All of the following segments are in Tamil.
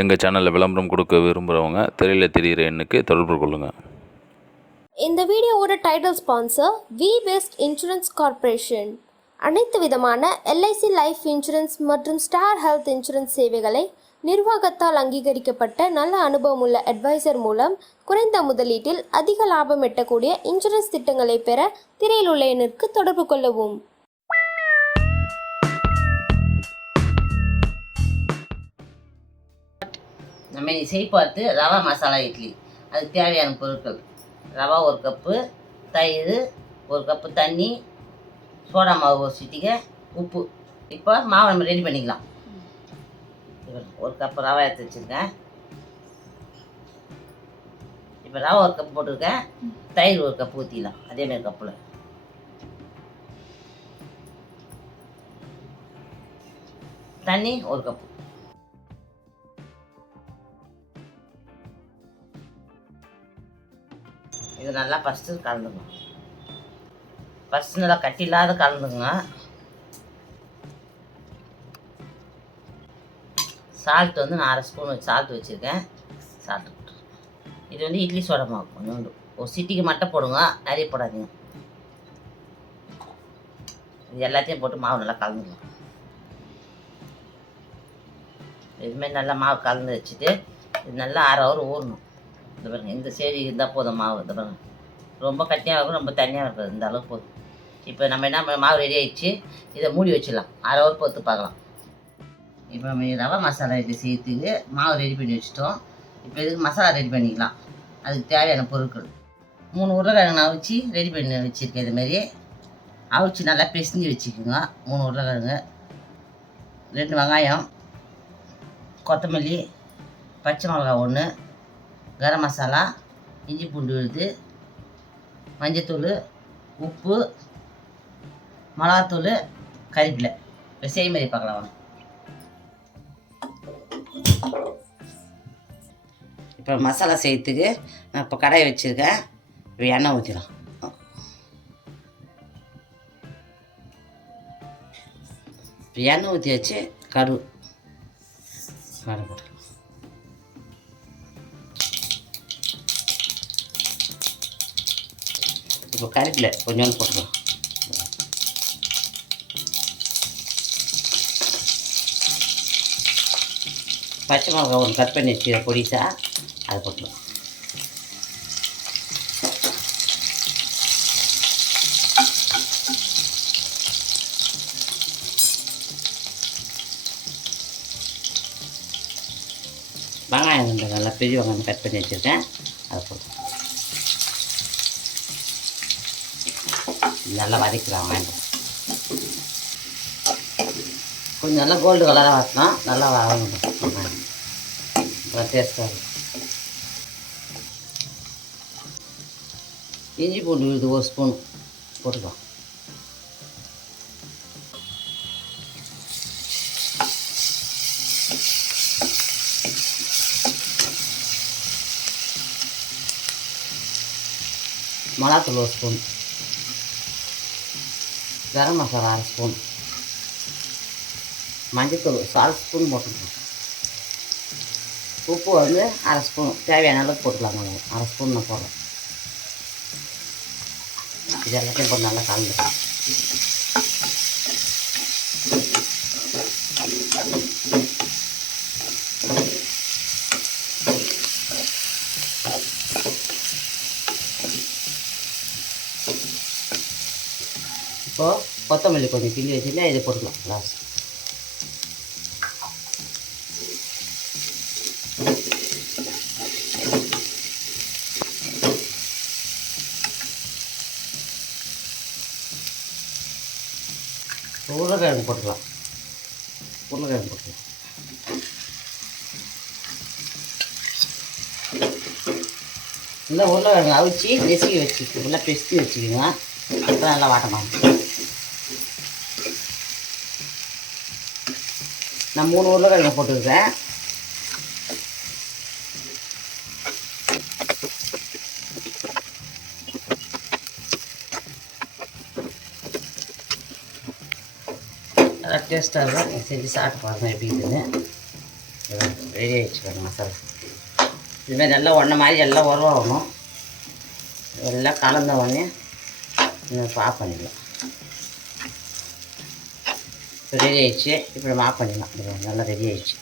எங்கள் சேனலில் விளம்பரம் கொடுக்க விரும்புகிறவங்க திரையில் தெரிகிற எண்ணுக்கு தொடர்பு கொள்ளுங்கள். இந்த வீடியோவோட title sponsor V best insurance corporation. அனைத்து விதமான எல்ஐசி லைஃப் இன்சூரன்ஸ் மற்றும் ஸ்டார் ஹெல்த் இன்சூரன்ஸ் சேவைகளை நிர்வாகத்தால் அங்கீகரிக்கப்பட்ட நல்ல அனுபவம் உள்ள அட்வைசர் மூலம் குறைந்த முதலீட்டில் அதிக லாபம் எட்டக்கூடிய இன்சூரன்ஸ் திட்டங்களை பெற திரையில் உள்ள எண்ணிற்கு தொடர்பு கொள்ளவும். நம்ம செய் பார்த்து ரவா மசாலா இட்லி. அதுக்கு தேவையான பொருட்கள்: ரவா 1 கப்பு, தயிர் 1 கப்பு, தண்ணி, சோடா மாவு 1 சிட்டிகை, உப்பு. இப்போ மாவு நம்ம ரெடி பண்ணிக்கலாம். 1 கப்பு ரவா எடுத்து வச்சுருக்கேன். இப்போ ரவா 1 கப்பு போட்டிருக்கேன். தயிர் 1 கப்பு ஊற்றிடலாம் அதேமாரி கப்பில். தண்ணி 1 கப்பு. இது நல்லா ஃபஸ்ட்டு கலந்துக்கணும். ஃபஸ்ட்டு நல்லா கட்டி இல்லாத கலந்துங்க. சால்ட் வந்து நான் 1/2 ஸ்பூன் சால்ட் வச்சுருக்கேன். சால்ட் இது வந்து இட்லி சோடா மாவு கொஞ்சோண்டு 1 சிட்டிக்கு மட்டும் போடுங்க, நிறைய போடாதீங்க. இது எல்லாத்தையும் போட்டு மாவு நல்லா கலந்துக்கலாம். இதுமாரி நல்லா மாவு கலந்து வச்சுட்டு இது நல்லா 1/2 ஹவர் ஊறணும். இந்த பாருங்க, இந்த சைடு இருந்தால் போதும் மாவு. இந்த பாருங்க, ரொம்ப கட்டியாக இருக்கும், ரொம்ப தண்ணியாக இருக்குது, இந்த அளவுக்கு போதும். இப்போ நம்ம என்ன மாவு ரெடி ஆகிடுச்சு, இதை மூடி வச்சிடலாம். 1/2 ஹவர் பொறுத்து பார்க்கலாம். இப்போ நம்ம ரவா மசாலா இட்லி செய்யறதுக்கு மாவு ரெடி பண்ணி வச்சுட்டோம். இப்போ இதுக்கு மசாலா ரெடி பண்ணிக்கலாம். அதுக்கு தேவையான பொருட்கள்: 3 உருளைக்கிழங்கு அவிச்சு ரெடி பண்ணி வச்சுருக்கேன். இதுமாரி அவிச்சு நல்லா பிசைஞ்சு வச்சுக்கோங்க. 3 உருளைக்கிழங்கு, 2 வெங்காயம், கொத்தமல்லி, பச்சை மிளகா 1, கரம் மசாலா, இஞ்சி பூண்டு விழுது, மஞ்சத்தூள், உப்பு, மிளகாத்தூள், கறிவேப்பிலை. இப்போ செய்முறை பார்க்கலாம் வாங்க. இப்போ மசாலா செய்யறதுக்கு நான் இப்போ கடாயை வச்சுருக்கேன். இப்போ எண்ணெய் ஊற்றிடலாம். இப்போ எண்ணெய் ஊற்றி வச்சு கடுகு போட்டுக்கலாம். இப்போ கறிவேப்பிலை கொஞ்சோண்டு போட்டுக்கலாம். பச்சை மிளகா 1 கட் பண்ணி வச்சு பொடிசா அதை போட்டுக்கலாம். வெங்காயம் வந்து நல்லா பெரிய வெங்காயம் கட் பண்ணி வச்சுருக்கேன், அதை போட்டுக்கலாம். நல்லா வதக்கலாம். வேண்டாம், கொஞ்சம் நல்லா கோல்டு கலராக வரணும். நல்லா வதங்கணும், டேஸ்ட்டாக இருக்கும். இஞ்சி பூண்டு விழுது 1 ஸ்பூன் போட்டுக்கலாம். மிளகாத்தூள் 1 ஸ்பூன், கரம் மசாலா 1/2 ஸ்பூன், மஞ்சத்தூள் 1/4 ஸ்பூன் போட்டுக்கலாம். உப்பு வந்து 1/2 ஸ்பூன், தேவையான அளவுக்கு போட்டுக்கலாம். 1/2 ஸ்பூன் நான் போடுறேன். இது எல்லாத்தையும் போட்டு நல்லா கலந்துக்கலாம். இப்போது கொத்தமல்லி கொஞ்சம் கிள்ளி வச்சுட்டு இதை போட்டுக்கலாம். லாஸ்ட் உருளைக்கிழங்கு போட்டுக்கலாம். உருளைக்கிழங்கு போட்டுக்கலாம். நல்லா உருளைக்கிழங்கு அவிச்சு நெசுக்கி வச்சுக்கோங்க. நல்லா பெஸ்ட்டு வச்சுக்கோங்க. இப்போ நல்லா வாட்டமாக நான் 3 உருளைக்கிழங்கு போட்டுருக்கேன். நல்லா டேஸ்ட்டாக இருக்கும். செஞ்சு சாப்பிட்டு பாருங்கள் எப்படி இருக்குன்னு. ரெடி ஆகிடுச்சு பாருங்க மசாலா. இதுமாதிரி நல்லா ஒன்றை மாதிரி எல்லாம் உருவாகணும். எல்லாம் கலந்த உடனே இன்னும் ஆஃப் பண்ணிடலாம். இப்போ ரெடி ஆகிடுச்சு. இப்போ நம்ம ஆஃப் பண்ணிடலாம். இது நல்லா ரெடி ஆகிடுச்சு.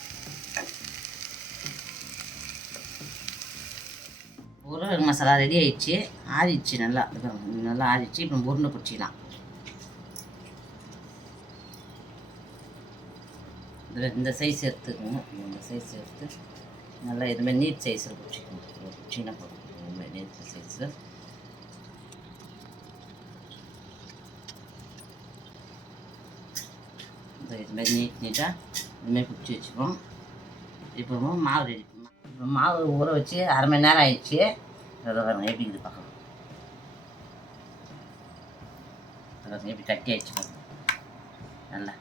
உருளைக்கிழங்கு மசாலா ரெடி ஆகிடுச்சு. ஆறிடுச்சு நல்லா. நல்லா ஆறிடுச்சு. இப்போ உருண்டை பிடிச்சிக்கலாம். இதில் இந்த சைஸ் எடுத்துக்கோங்க. இந்த சைஸ் எடுத்து நல்லா இதுமாதிரி நீட் சைஸில் பிடிச்சிக்கணும். பிடிச்சிங்கன்னா போதும். இதுமாதிரி நீட் சைஸில் இதுமாதிரி நீட்டாக இதுமாதிரி பிடிச்சி வச்சுப்போம். இப்போ மாவு ரெடி பண்ணலாம். இப்போ மாவு ஊற வச்சு அரை மணி நேரம் ஆயிடுச்சு. அதை எப்படி இது பார்க்கலாம். எப்படி கட்டி ஆயிடுச்சு நல்லா.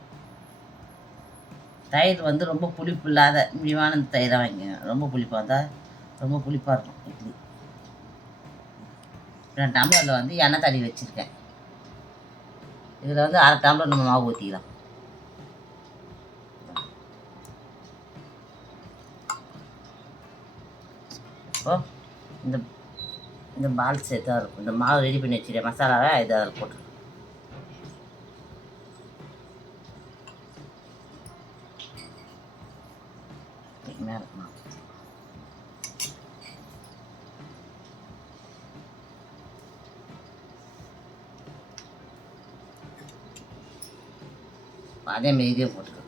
தயிர் வந்து ரொம்ப புளிப்பு இல்லாத முடிவான தயிராக வாங்கிங்க. ரொம்ப புளிப்பாக இருந்தால் ரொம்ப புளிப்பாக இருக்கும் இட்லி. நான் டம்ளரில் வந்து எண்ணெய் தண்ணி வச்சுருக்கேன். இதில் வந்து அரை டம்ளர் நம்ம மாவு ஊற்றிக்கலாம். இப்போ இந்த பால் சேர்த்தா இருக்கும். இந்த மாவு ரெடி பண்ணி வச்சுருக்கேன் மசாலாவை இதை அதில் போட்டு மேலே அதே மாரி இதையும் போட்டுக்கலாம்.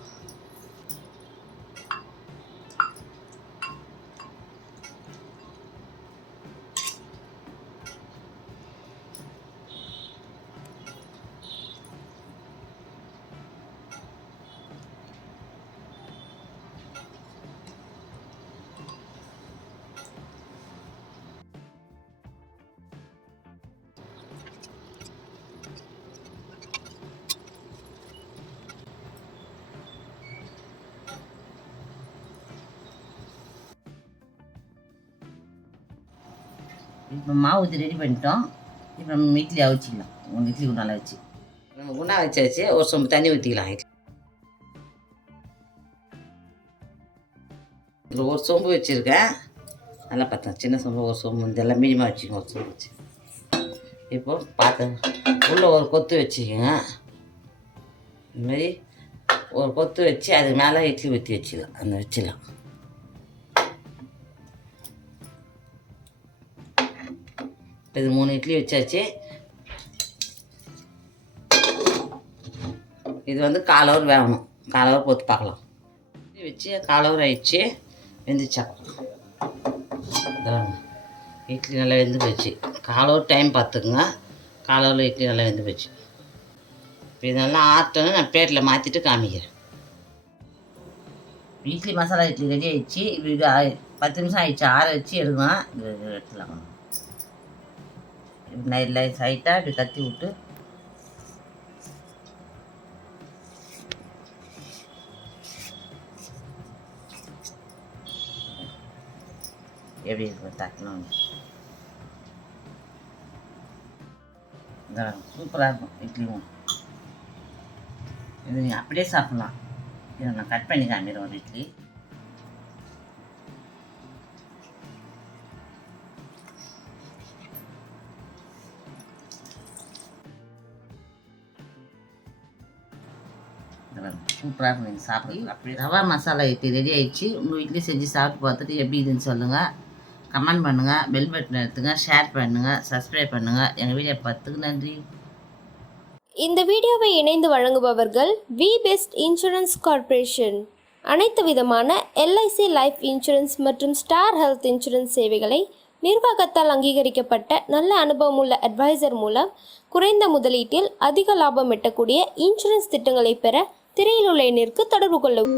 இப்போ மாவு ஊற்றி ரெடி பண்ணிட்டோம். இப்போ நம்ம இட்லி அவிச்சிக்கலாம். இட்லி குண்டால வச்சு நம்ம குண்டா வச்சாச்சு. ஒரு சொம்பு தண்ணி ஊற்றிக்கலாம். இதில் ஒரு சொம்பு வச்சுருக்கேன். நல்லா பார்த்தேன். சின்ன சொம்பு ஒரு சொம்பு இதெல்லாம் மீடியமாக வச்சுக்கோங்க. ஒரு சொம்பு வச்சு இப்போது பார்த்து உள்ளே ஒரு கொத்து வச்சுக்கோங்க. இதுமாரி ஒரு கொத்து வச்சு அதுக்கு மேலே இட்லி ஊற்றி வச்சுக்கலாம். அந்த வச்சிடலாம். இது 3 இட்லி வச்சாச்சு. இது வந்து 1/4 ஹவர் வேகணும். 1/4 ஹவர் போட்டு பார்க்கலாம். வச்சு 1/4 ஹவர் ஆயிடுச்சு. வெந்துச்சா இட்லி நல்லா வெந்து போச்சு. 1/4 ஹவர் டைம் பார்த்துக்குங்க. 1/4 ஹவரில் இட்லி நல்லா வெந்து போச்சு. இப்போ இதெல்லாம் ஆட்டணும். நான் பிளேட்டில் மாற்றிட்டு காமிக்கிறேன். இட்லி மசாலா இட்லி ரெடி ஆகிடுச்சு. இது 10 நிமிஷம் ஆகிடுச்சு. ஆற வச்சு எடுக்கலாம். இது எடுத்துலாம். நைட்டில் சைட்டாக இப்படி கத்தி விட்டு எப்படி இருக்கும் தட்டணும். சூப்பராக இருக்கும் இட்லியும். இது நீங்கள் அப்படியே சாப்பிட்லாம். இதை நான் கட் பண்ணி காமிக்கிறேன். ஒரு இட்லி சூப்பராக இருக்கும். நீங்கள் சாப்பிடுங்க. அப்படி ரவா மசாலா இட்லி ரெடி ஆகிடுச்சு. உங்கள் இட்லி செஞ்சு சாப்பிட்டு பார்த்துட்டு எப்படி இதுன்னு சொல்லுங்கள். கமெண்ட் பண்ணுங்கள். பெல் பட்டன் எடுத்துங்க. ஷேர் பண்ணுங்கள். சப்ஸ்கிரைப் பண்ணுங்கள். எங்கள் வீடியோ பார்த்துக்கு நன்றி. இந்த வீடியோவை இணைந்து வழங்குபவர்கள் வி பெஸ்ட் இன்சூரன்ஸ் கார்ப்பரேஷன். அனைத்து விதமான எல்ஐசி லைஃப் இன்சூரன்ஸ் மற்றும் ஸ்டார் ஹெல்த் இன்சூரன்ஸ் சேவைகளை நிர்வாகத்தால் அங்கீகரிக்கப்பட்ட நல்ல அனுபவமுள்ள அட்வைசர் மூலம் குறைந்த முதலீட்டில் அதிக லாபம் எட்டக்கூடிய இன்சூரன்ஸ் திட்டங்களை பெற திரையில் உள்ள எண்ணிற்கு தொடர்பு கொள்ளவும்.